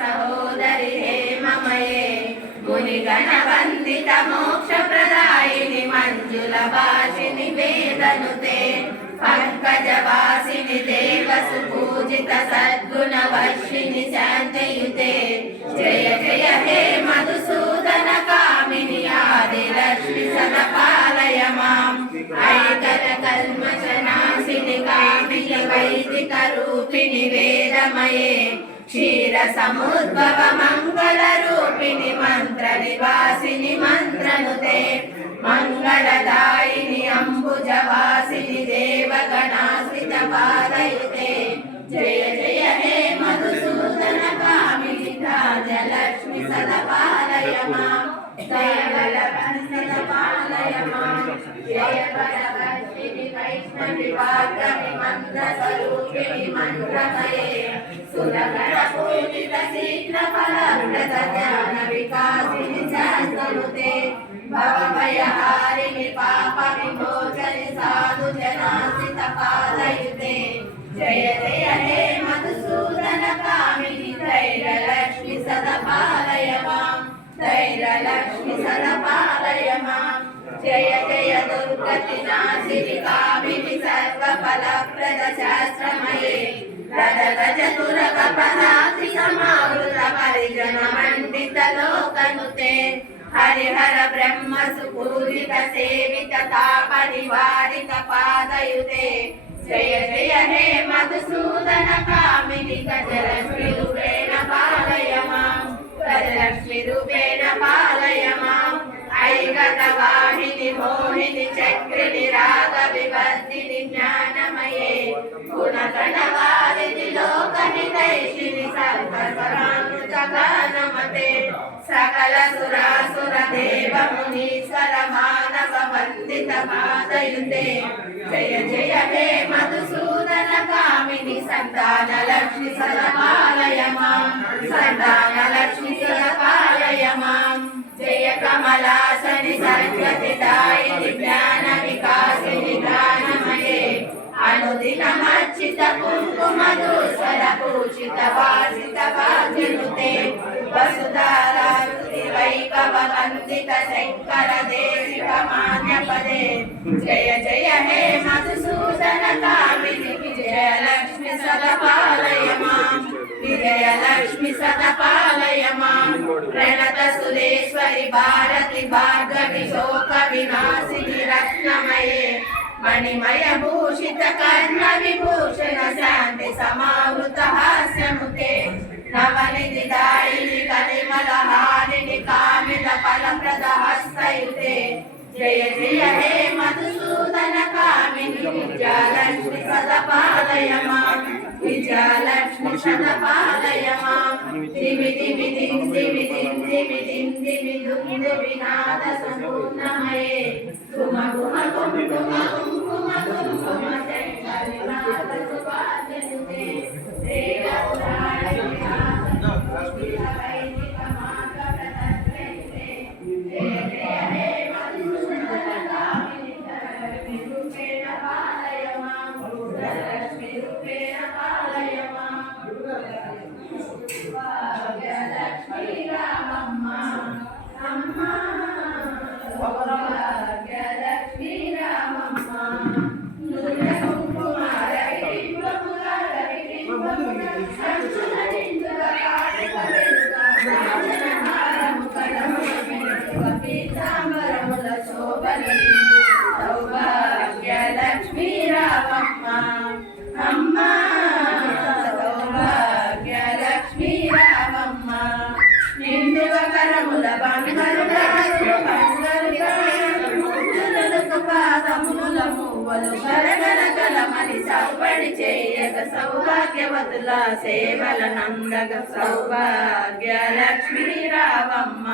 సహోదరి హే మమయే ముని గణవందిత మోక్ష ప్రదాయిని మంజుల భాషిని వేదనుతే. పంకజవాసిని దేవసు పూజిత సద్గుణ వర్షిని శాంతయుతే. జయ జయ హే మధుసూదన కామిని ఆది లక్ష్మి సద పాలయ మాం ఐకర కల్మశనాశిని కామిని వైదిక రూపిణి వేదమయే. క్షీర సముద్భవ మంగళ రూపిణి మంత్ర నివాసిని మంత్రనుతే మంగళదాయిని అంబుజవాసిని దేవగణాశ్రిత పాదయుతే. జయ జయ హే మధుసూదన కామిని రాజలక్ష్మి సదపాలయ మాం దయగలవని సదపాలయ మాం జయ వరవర్షిణి వైష్ణవి పాత్రమి మంత్ర స్వరూపిణి మంత్రమయే. సురగణ పూజిత శీఘ్ర ఫలప్రద జ్ఞాన వికాసిని శాస్త్రనుతే భవభయహారిణి పాప విమోచని సాధు జనాసిత పాదయుతే జయ జయ హే మధుసూదన కామిని ధైర్యలక్ష్మి సదపాలయ మాం ధైర్యలక్ష్మి హరిహర బ్రహ్మ సుపూజిత సేవిత తాప నివారిత పాదయుతే జయ జయ హే మధుసూదన కామిని గజలక్ష్మి రూపేణ పాలయ మాం గజలక్ష్మి రూపేణ పాలయ మాం ఐగత వాహిని మోహిని చక్రిని రాగ గానమతే సకల సురాసుర దేవ మునీశ్వర మానవ వందిత పాదయుతే జయ జయ హే మధుసూదన కామిని సంతాన లక్ష్మి సదమాలయమా సంతాన లక్ష్మి సదమా మచ్చిత కుంకుమ దూసర పూషిత వాసిత వాజనుతే వసుధారారుతి వైభవ వందిత శంకర దేశిక మాన్య పదే. జయ జయ హే మధుసూదన కామిని విజయలక్ష్మి సదపాలయ మాం విజయలక్ష్మి సదపాలయ మాం ప్రణత సురేశ్వరి భారతి భార్గవి శోక వినాశిని రత్నమయే. మణిమయ భూషిత కర్ణ విభూషణ శాంతి సమావృత హాస్యముతే నవనిధి దాయిని కలిమల హారిణి కామిల ఫలప్రద హస్తయుతే జయ జయ హే మధుసూదన కామిని విద్యాలక్ష్మి సదపాలయ మాం విద్యాలక్ష్మి సదపాలయ మాం దివి దివి దిం దివి దిం దివి దిం దివి దుందు వినాద సంపూర్ణమయే గుమ గుమ కుంకుమ కుంకుమ కుంకుమ శంకరి కరముల బంగారు పాదముల సౌపడి చేయక సౌభాగ్యవతుల సేవల నందగ సౌభాగ్య లక్ష్మీ రావమ్మ